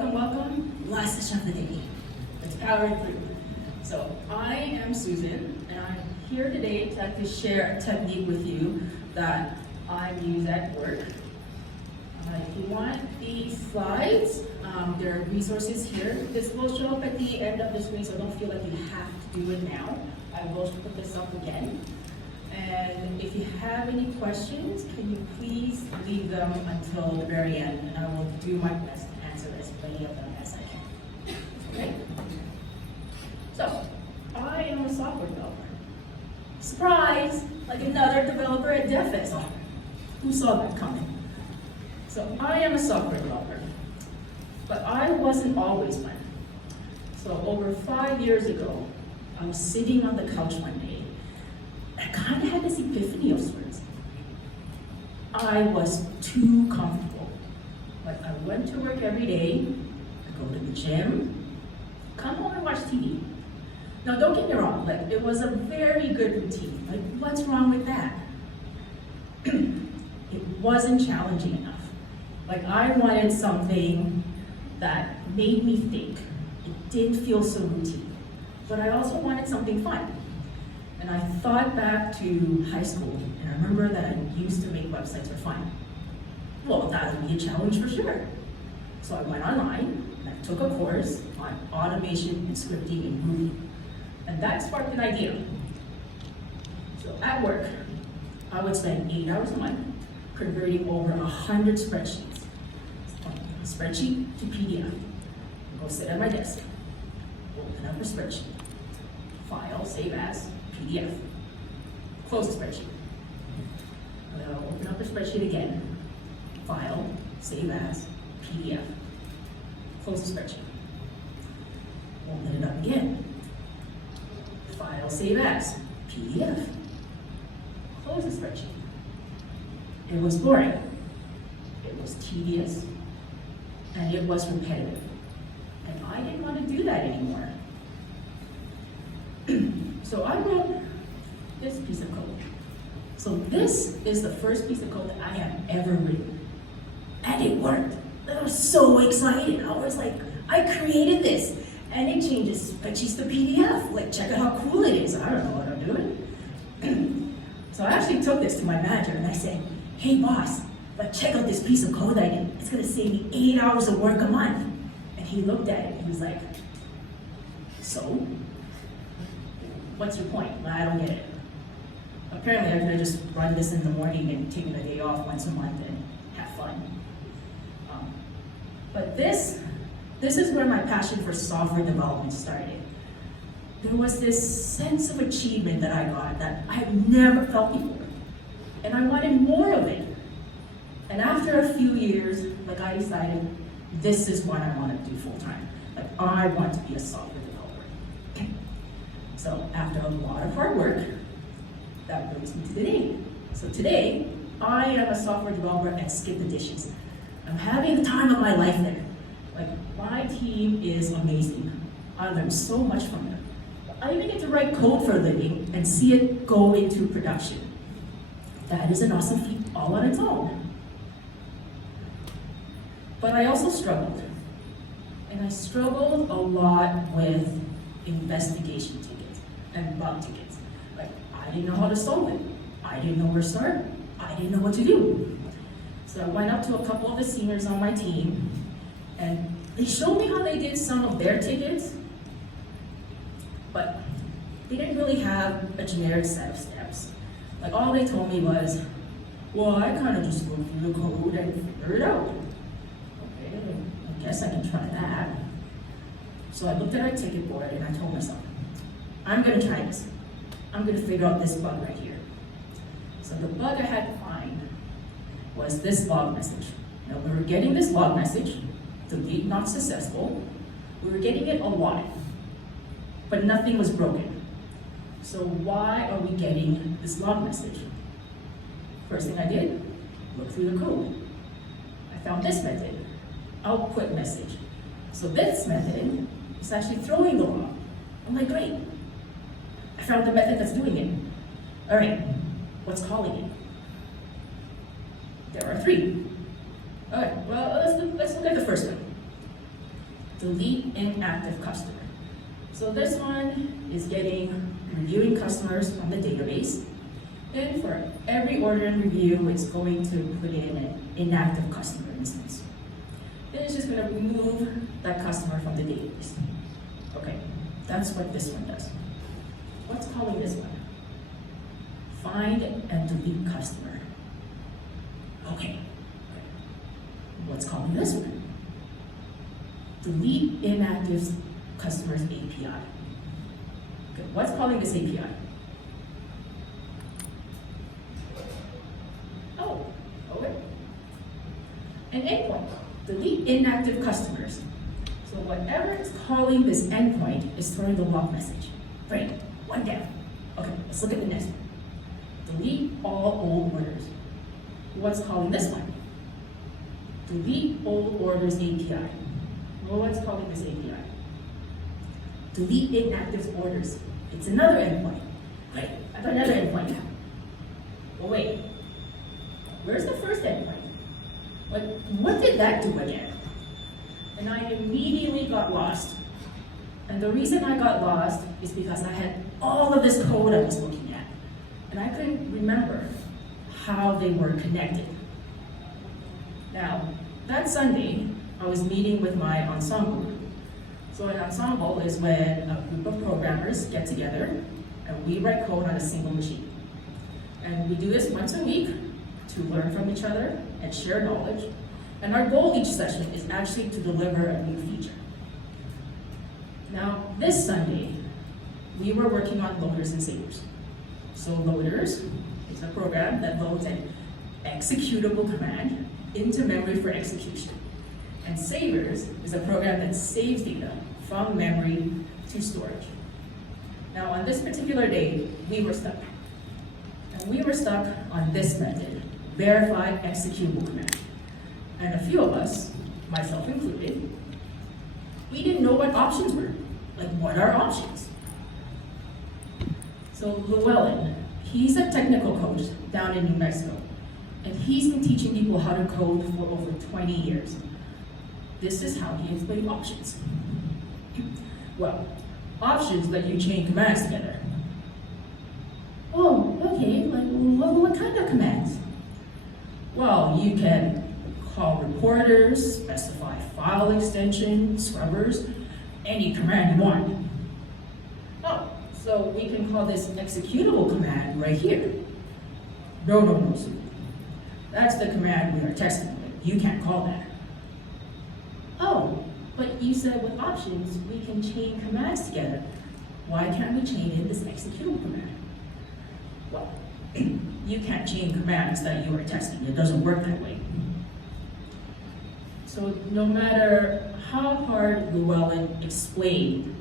welcome. Last session of the day. It's powering through. So I am Susan, and I'm here today to actually share a technique with you that I use at work. If you want these slides, there are resources here. This will show up at the end of the screen, so don't feel like you have to do it now. I will put this up again. And if you have any questions, can you please leave them until the very end, and I will do my best to answer as many of them as I can. Okay? So, I am a software developer. Surprise! Like another developer at DevFest. Who saw that coming? So, I am a software developer, but I wasn't always one. So, over 5 years ago, I was sitting on the couch one day. I kind of had this epiphany of sorts. I was too comfortable. Like, I went to work every day, I go to the gym, come home and watch TV. Now, don't get me wrong, like, it was a very good routine. Like, what's wrong with that? It wasn't challenging enough. Like, I wanted something that made me think. It didn't feel so routine. But I also wanted something fun. And I thought back to high school, and I remember that I used to make websites for fun. Well, that would be a challenge for sure. So I went online, and I took a course on automation and scripting in Ruby. And that sparked an idea. So at work, I would spend 8 hours a month converting over 100 spreadsheets. From spreadsheet to PDF. I'll go sit at my desk, open up a spreadsheet, file, save as, PDF. Close the spreadsheet. I'll open up the spreadsheet again. File, save as, PDF. Close the spreadsheet. Open it up again. File, save as, PDF. Close the spreadsheet. It was boring. It was tedious. And it was repetitive. And I didn't want to do that anymore. So I wrote this piece of code. So this is the first piece of code that I have ever written. And it worked. I was so excited. I was like, I created this. And it changes spreadsheets to PDF. Like, check out how cool it is. I don't know what I'm doing. So I actually took this to my manager and I said, hey boss, but check out this piece of code I did. It's gonna save me 8 hours of work a month. And he looked at it and he was like, so? What's your point? I don't get it. Apparently, I could just run this in the morning and take a day off once a month and have fun. But this is where my passion for software development started. There was this sense of achievement that I got that I had never felt before. And I wanted more of it. And after a few years, like, I decided this is what I want to do full time. Like, I want to be a software developer. So after a lot of hard work, that brings me to today. So today, I am a software developer at Skip the Dishes. I'm having the time of my life there. Like, my team is amazing. I learn so much from them. I even get to write code for a living and see it go into production. That is an awesome feat all on its own. But I also struggled. And I struggled a lot with investigation tickets and bug tickets. Like, I didn't know how to solve it. I didn't know where to start. I didn't know what to do. So I went up to a couple of the seniors on my team, and they showed me how they did some of their tickets, but they didn't really have a generic set of steps. Like, all they told me was, well, I kind of just go through the code and figure it out. Okay, I guess I can try that. So I looked at our ticket board and I told myself, I'm gonna try this. I'm gonna figure out this bug right here. So the bug I had to find was this log message. Now, we were getting this log message, delete not successful. We were getting it a lot, but nothing was broken. So why are we getting this log message? First thing I did, look through the code. I found this method, output message. So this method is actually throwing the log. I'm like, great. I found the method that's doing it. All right, what's calling it? There are 3. All right, well, let's look at the first one. delete inactive customer. So this one is reviewing customers from the database. And for every order and review, it's going to put in an inactive customer instance. Then it's just going to remove that customer from the database. Okay, that's what this one does. What's calling this one? Find and delete customer. Okay. What's calling this one? Delete inactive customers API. Okay, what's calling this API? Oh, okay. An endpoint. Delete inactive customers. So whatever is calling this endpoint is throwing the log message. Great, one down. Okay, let's look at the next one. Delete all old orders. What's calling this one? Delete old orders API. Well, what's calling this API? Delete inactive orders. It's another endpoint. Great, I've got another endpoint now. Well, wait, where's the first endpoint? What did that do again? And I immediately got lost. And the reason I got lost is because I had all of this code I was looking at. And I couldn't remember how they were connected. Now, that Sunday, I was meeting with my ensemble group. So an ensemble is when a group of programmers get together and we write code on a single machine. And we do this once a week to learn from each other and share knowledge. And our goal each session is actually to deliver a new feature. Now, this Sunday, we were working on loaders and savers. So loaders is a program that loads an executable command into memory for execution. And savers is a program that saves data from memory to storage. Now, on this particular day, we were stuck. And we were stuck on this method, verify executable command. And a few of us, myself included, we didn't know what options were. Like, what are options? So Llewellyn, he's a technical coach down in New Mexico, and he's been teaching people how to code for over 20 years. This is how he explained options. Well, options let you chain commands together. Oh, okay, like what kind of commands? Well, you can call reporters, specify file extension, scrubbers, any command you want. Oh, so we can call this executable command right here. No, Sue. That's the command we are testing with. You can't call that. Oh, but you said with options, we can chain commands together. Why can't we chain in this executable command? Well, you can't chain commands that you are testing. It doesn't work that way. So no matter how hard Llewellyn explained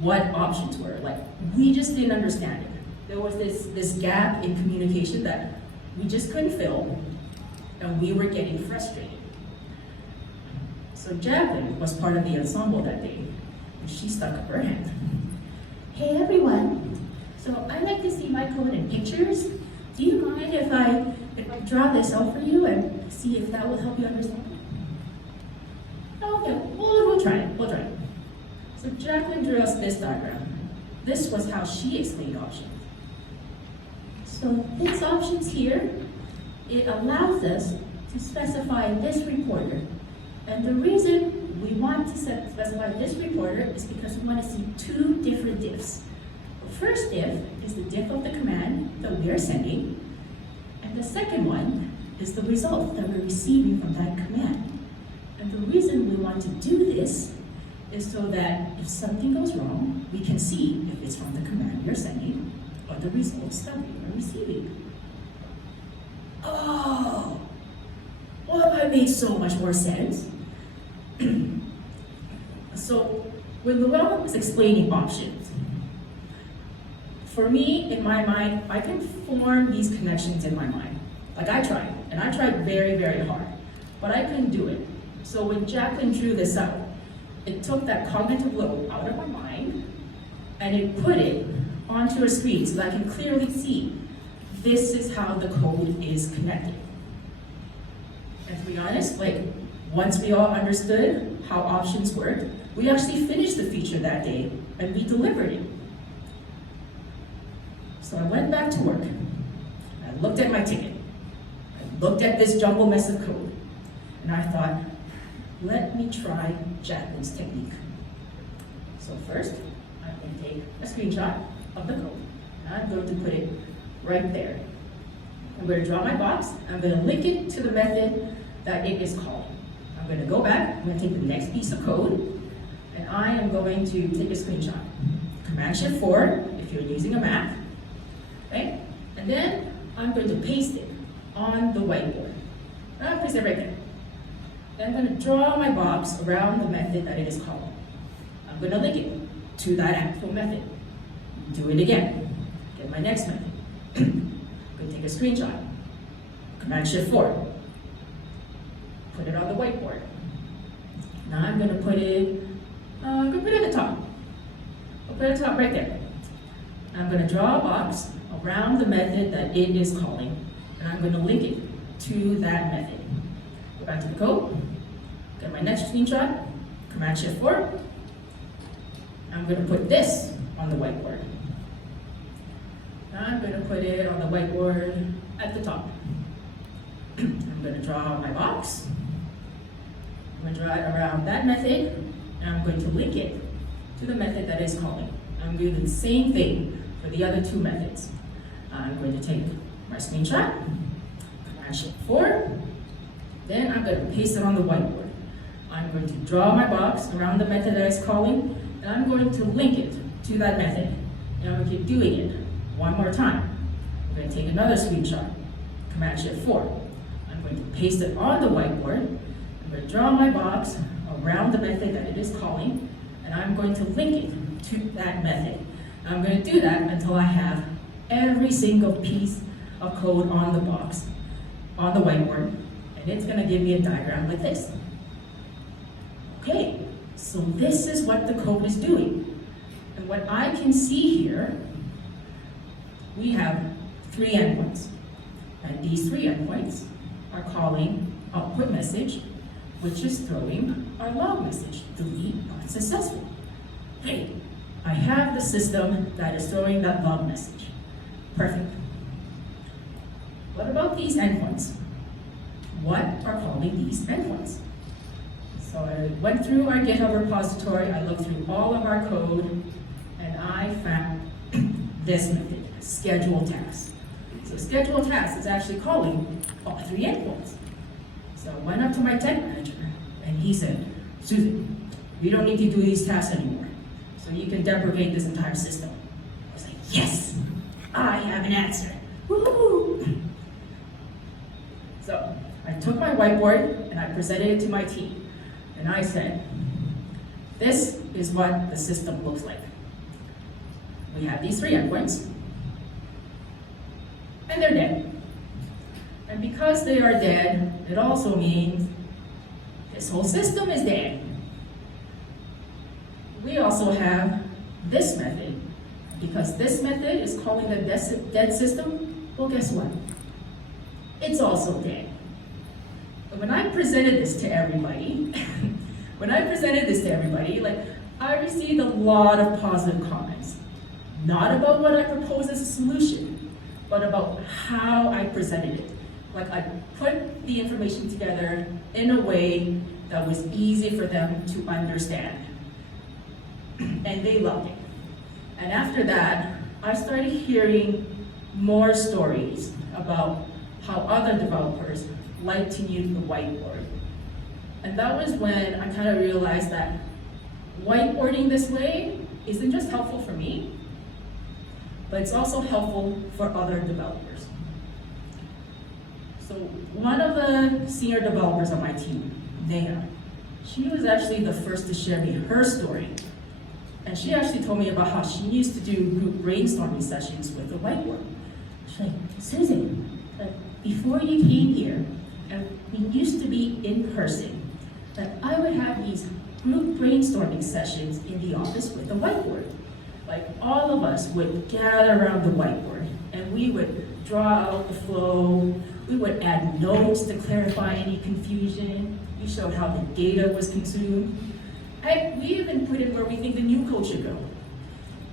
what options were, like, we just didn't understand it. There was this gap in communication that we just couldn't fill, and we were getting frustrated. So Jacqueline was part of the ensemble that day, and she stuck up her hand. Hey everyone, so I'd like to see my code in pictures. Do you mind if I draw this out for you and see if that will help you understand? Okay, we'll try it. So Jacqueline drew us this diagram. This was how she explained options. So this options here, it allows us to specify this reporter. And the reason we want to specify this reporter is because we want to see two different diffs. The first diff is the diff of the command that we are sending, and the second one is the result that we're receiving from that command. And the reason we want to do this is so that if something goes wrong, we can see if it's from the command we are sending or the results that we are receiving. Oh, well, that made so much more sense. So when Llewellyn was explaining options, for me, in my mind, I can form these connections in my mind. Like I tried very, very hard, but I couldn't do it. So when Jacqueline drew this out, it took that cognitive load out of my mind and it put it onto a screen so that I can clearly see this is how the code is connected. And to be honest, like, Once we all understood how options worked, we actually finished the feature that day and we delivered it. So I went back to work. I looked at my ticket. I looked at this jumbled mess of code. And I thought, let me try Jacqueline's technique. So first, I'm going to take a screenshot of the code. And I'm going to put it right there. I'm going to draw my box. I'm going to link it to the method that it is calling. I'm going to go back. I'm going to take the next piece of code. And I am going to take a screenshot. Command-Shift-4 if you're using a Mac. Okay? And then I'm going to paste it on the whiteboard. And I'll place it right there. Then I'm going to draw my box around the method that it is calling. I'm going to link it to that actual method. Do it again. Get my next method. I'm going to take a screenshot. Command-Shift-4. Put it on the whiteboard. Now I'm going to put it, I'm going to put it at the top. I'll put it at the top right there. I'm going to draw a box around the method that it is calling, and I'm going to link it to that method. Go back to the code, get my next screenshot, Command-Shift-4. I'm going to put this on the whiteboard. I'm going to put it on the whiteboard at the top. I'm going to draw my box. I'm going to draw it around that method, and I'm going to link it to the method that is calling. I'm going to do the same thing for the other two methods. I'm going to take my screenshot, Command-Shift-4, then I'm going to paste it on the whiteboard. I'm going to draw my box around the method that is calling, and I'm going to link it to that method. And I'm going to keep doing it one more time. I'm going to take another screenshot, Command-Shift-4. I'm going to paste it on the whiteboard. I'm going to draw my box around the method that it is calling, and I'm going to link it to that method. And I'm going to do that until I have every single piece of code on the box, on the whiteboard, and it's going to give me a diagram like this. Okay, so this is what the code is doing. And what I can see here, we have 3 endpoints. And these 3 endpoints are calling output message, which is throwing our log message, delete not successful. Great, I have the system that is throwing that log message. Perfect. What about these endpoints? What are calling these endpoints? So I went through our GitHub repository, I looked through all of our code, and I found this method, schedule tasks. So schedule tasks is actually calling all 3 endpoints. So I went up to my tech manager, and he said, Susan, we don't need to do these tasks anymore, so you can deprecate this entire system. I was like, yes, I have an answer. Woohoo! So I took my whiteboard and I presented it to my team, and I said, this is what the system looks like. We have these 3 endpoints, and they're dead. And because they are dead, it also means this whole system is dead. We also have this method. Because this method is calling the dead system, well, guess what? It's also dead. But when I presented this to everybody, I received a lot of positive comments. Not about what I proposed as a solution, but about how I presented it. Like, I put the information together in a way that was easy for them to understand. And they loved it. And after that, I started hearing more stories about how other developers like to use the whiteboard. And that was when I kind of realized that whiteboarding this way isn't just helpful for me, but it's also helpful for other developers. So one of the senior developers on my team, Naya, she was actually the first to share me her story. And she actually told me about how she used to do group brainstorming sessions with the whiteboard. She's like, Susan, before you came here, and we used to be in person, that I would have these group brainstorming sessions in the office with the whiteboard. Like, all of us would gather around the whiteboard, and we would draw out the flow, We would add notes to clarify any confusion. We showed how the data was consumed. And we even put in where we think the new code should go.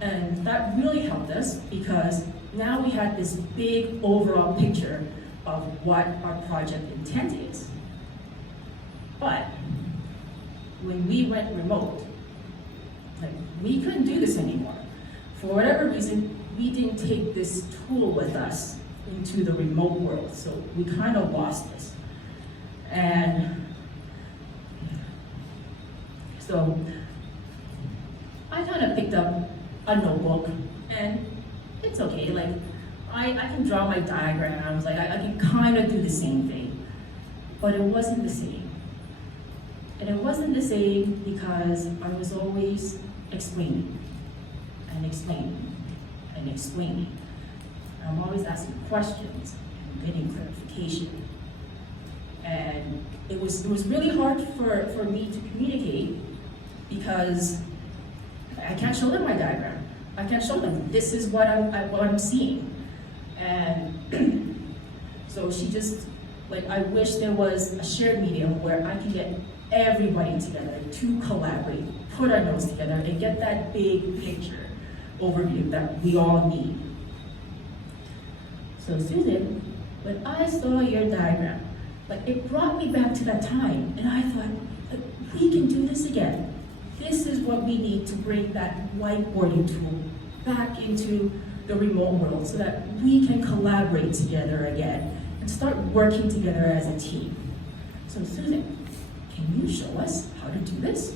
And that really helped us because now we had this big overall picture of what our project intent is. But when we went remote, we couldn't do this anymore. For whatever reason, we didn't take this tool with us into the remote world, so we kind of lost this. And so I kind of picked up a notebook, and it's okay, like I can draw my diagrams, like I can kind of do the same thing, but it wasn't the same. And it wasn't the same because I was always explaining and explaining and explaining. I'm always asking questions and getting clarification. And it was really hard for me to communicate because I can't show them my diagram. I can't show them this is what I'm seeing. And so she just, like, I wish there was a shared medium where I can get everybody together to collaborate, put our notes together, and get that big picture overview that we all need. So Susan, when I saw your diagram, like, it brought me back to that time, and I thought, we can do this again. This is what we need to bring that whiteboarding tool back into the remote world so that we can collaborate together again and start working together as a team. So Susan, can you show us how to do this?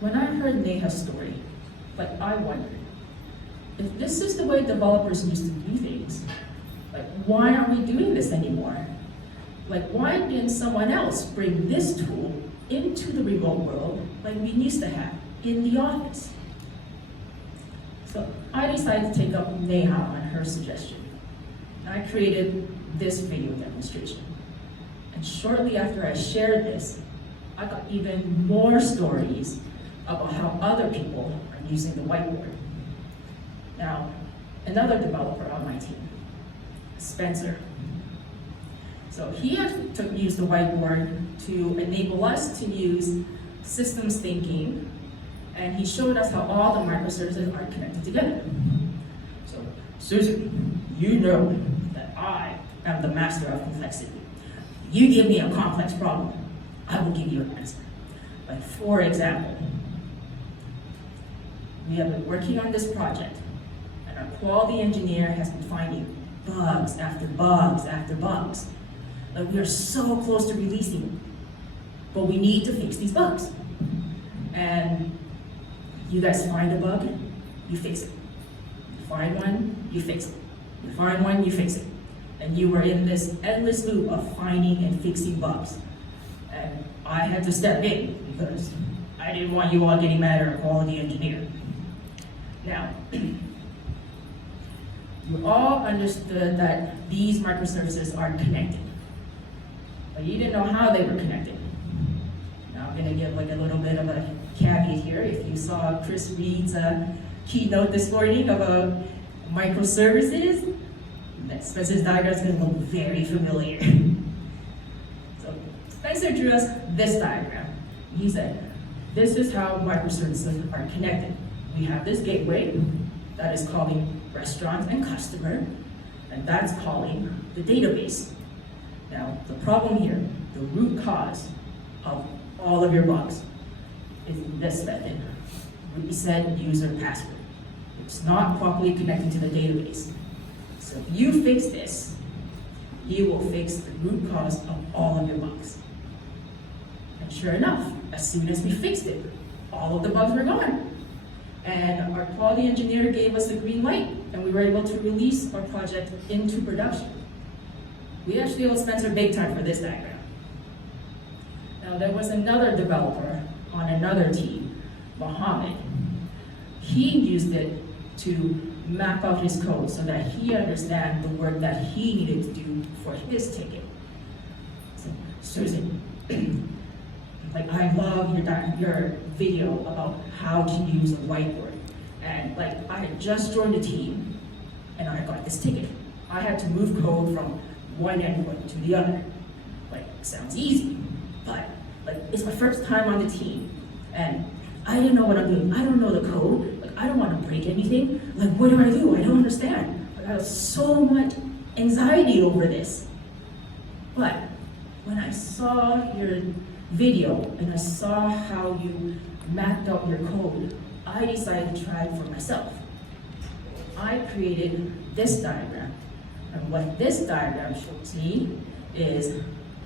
When I heard Neha's story, like, I wondered, if this is the way developers used to do things, like, why aren't we doing this anymore? Like, why didn't someone else bring this tool into the remote world like we used to have in the office? So I decided to take up Neha on her suggestion. I created this video demonstration. And shortly after I shared this, I got even more stories about how other people are using the whiteboard. Now, another developer on my team, Spencer. So he actually used the whiteboard to enable us to use systems thinking, and he showed us how all the microservices are connected together. So, Susan, you know that I am the master of complexity. You give me a complex problem, I will give you an answer. Like, for example, we have been working on this project, and our quality engineer has been finding bugs after bugs after bugs. Like, we are so close to releasing, but we need to fix these bugs. And you guys find a bug, you fix it. You find one, you fix it. You find one, you fix it. And you were in this endless loop of finding and fixing bugs. And I had to step in because I didn't want you all getting mad at our quality engineer. Now, you all understood that these microservices are connected, but you didn't know how they were connected. Now I'm gonna give like a little bit of a caveat here. If you saw Chris Reed's keynote this morning about microservices, Spencer's diagram is gonna look very familiar. So Spencer drew us this diagram. He said, this is how microservices are connected. We have this gateway that is calling restaurant and customer, and that's calling the database. Now, the problem here, the root cause of all of your bugs is this method, reset user password. It's not properly connecting to the database. So if you fix this, you will fix the root cause of all of your bugs. And sure enough, as soon as we fixed it, all of the bugs were gone. And our quality engineer gave us the green light, and we were able to release our project into production. We actually owe Spencer big time for this diagram. Now, there was another developer on another team, Mohammed. He used it to map out his code so that he understands the work that he needed to do for his ticket. So, Susan, like, I love your video about how to use a whiteboard. And like, I had just joined the team and I got this ticket. I had to move code from one endpoint to the other. Like, sounds easy, but like it's my first time on the team, and I didn't know what I'm doing. I don't know the code. Like, I don't want to break anything. Like, what do? I don't understand. Like, I have so much anxiety over this. But when I saw your video and I saw how you mapped out your code, I decided to try it for myself. I created this diagram. And what this diagram shows me is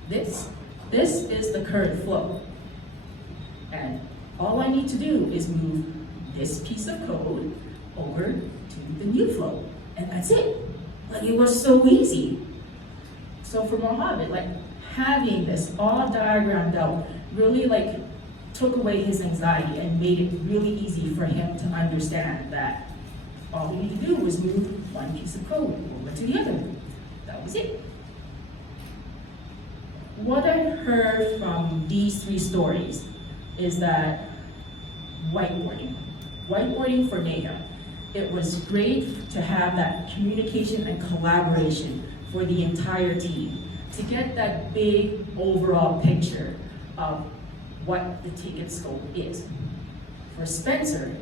this. This is the current flow. And all I need to do is move this piece of code over to the new flow. And that's it. Like, it was so easy. So for Mohammed, like, having this all diagrammed out really like took away his anxiety and made it really easy for him to understand that all we need to do was move one piece of code over to the other. That was it. What I heard from these three stories is that whiteboarding for NAHA, it was great to have that communication and collaboration for the entire team to get that big overall picture of what the ticket scope is. For Spencer,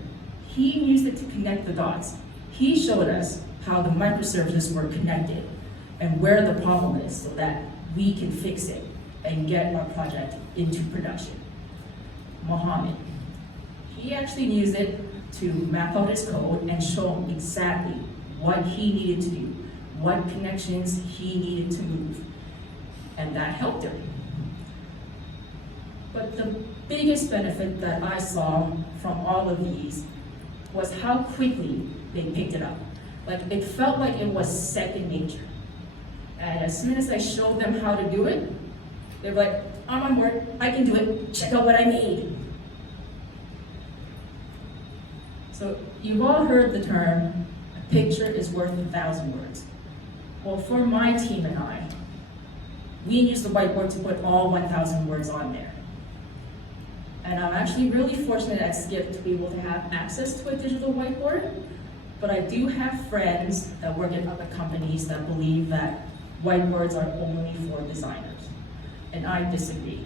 he used it to connect the dots. He showed us how the microservices were connected and where the problem is so that we can fix it and get our project into production. Mohammed, he actually used it to map out his code and show exactly what he needed to do, what connections he needed to move, and that helped him. But the biggest benefit that I saw from all of these was how quickly they picked it up. Like, it felt like it was second nature. And as soon as I showed them how to do it, they were like, I'm on board, I can do it, check out what I made. So you've all heard the term, a picture is worth 1,000 words. Well, for my team and I, we used the whiteboard to put all 1,000 words on there. And I'm actually really fortunate at Skip to be able to have access to a digital whiteboard, but I do have friends that work at other companies that believe that whiteboards are only for designers. And I disagree.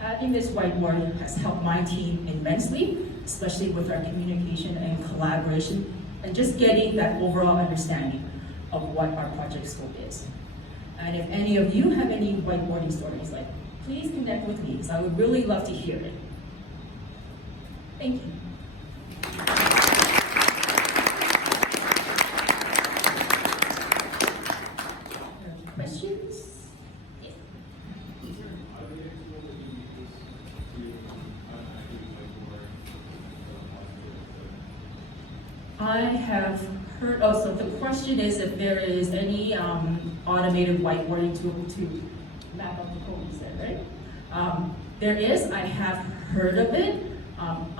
Having this whiteboard has helped my team immensely, especially with our communication and collaboration, and just getting that overall understanding of what our project scope is. And if any of you have any whiteboarding stories, like, please connect with me, because I would really love to hear it. Thank you. Questions? Yeah. I have heard, oh, so the question is if there is any automated whiteboarding tool to map out the code, you said, right? There is, I have heard of it.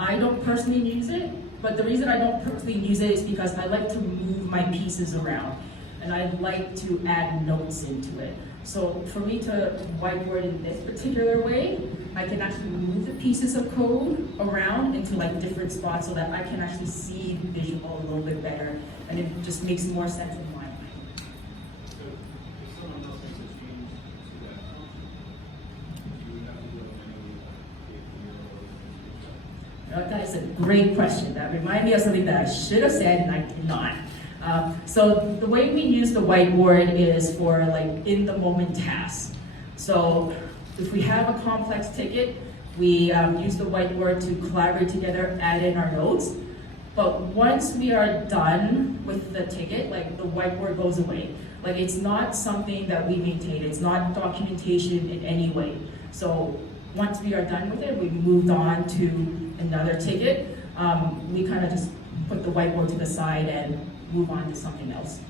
I don't personally use it, but the reason I don't personally use it is because I like to move my pieces around, and I like to add notes into it. So for me to whiteboard in this particular way, I can actually move the pieces of code around into like different spots so that I can actually see the visual a little bit better, and it just makes more sense in my mind. So if someone else makes a change to that function, you would have to go manually create the Miro. That is a great question. That reminded me of something that I should have said and I did not. So the way we use the whiteboard is for like in-the-moment tasks. So if we have a complex ticket, we use the whiteboard to collaborate together, add in our notes. But once we are done with the ticket, like the whiteboard goes away. Like it's not something that we maintain. It's not documentation in any way. So once we are done with it, we've moved on to another ticket. We kind of just put the whiteboard to the side and move on to something else.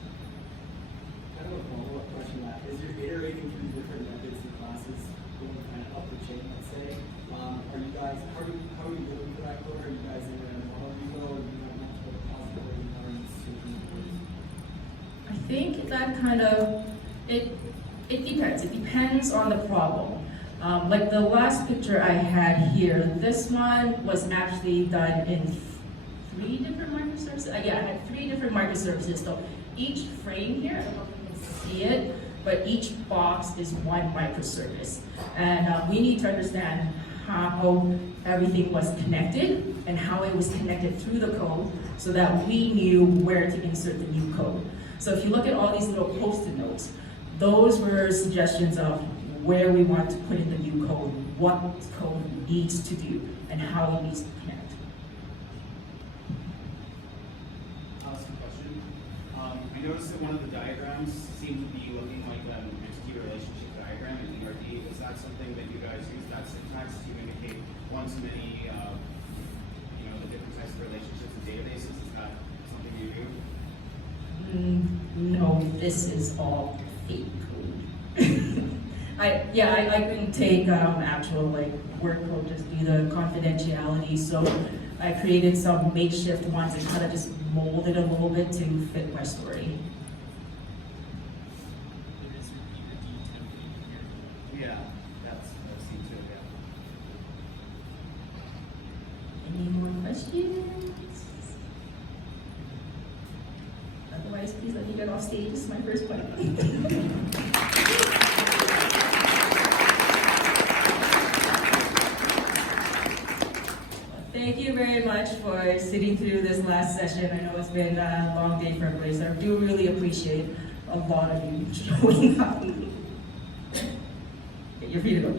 Kind of a follow-up question to that. As you're iterating through different methods and classes, going kind of up the chain, let's say, are you guys, how are you looking for that code? Are you guys in a mono repo, or do you have multiple repository environments? I think that kind of, it depends. It depends on the problem. Like the last picture I had here, this one was actually done in 3 different microservices. Yeah, I had 3 different microservices. So each frame here, I don't know if you see it, but each box is one microservice. And we need to understand how everything was connected and how it was connected through the code so that we knew where to insert the new code. So if you look at all these little post-it notes, those were suggestions of where we want to put in the new code, what code needs to do, and how it needs to connect. I'll ask a question. I noticed that one of the diagrams seemed to be looking like an entity relationship diagram in ERD. Is that something that you guys use? That syntax to indicate one-to-many, the different types of relationships and databases? Is that something you do? No, this is all fake code. I couldn't take actual work code, just do the confidentiality. So I created some makeshift ones and kind of just molded a little bit to fit my story. Yeah, that's seen too, yeah. Any more questions? Otherwise, please let me get off stage. This is my first one. Thank you very much for sitting through this last session. I know it's been a long day for everybody, so I do really appreciate a lot of you showing up. You're free to go.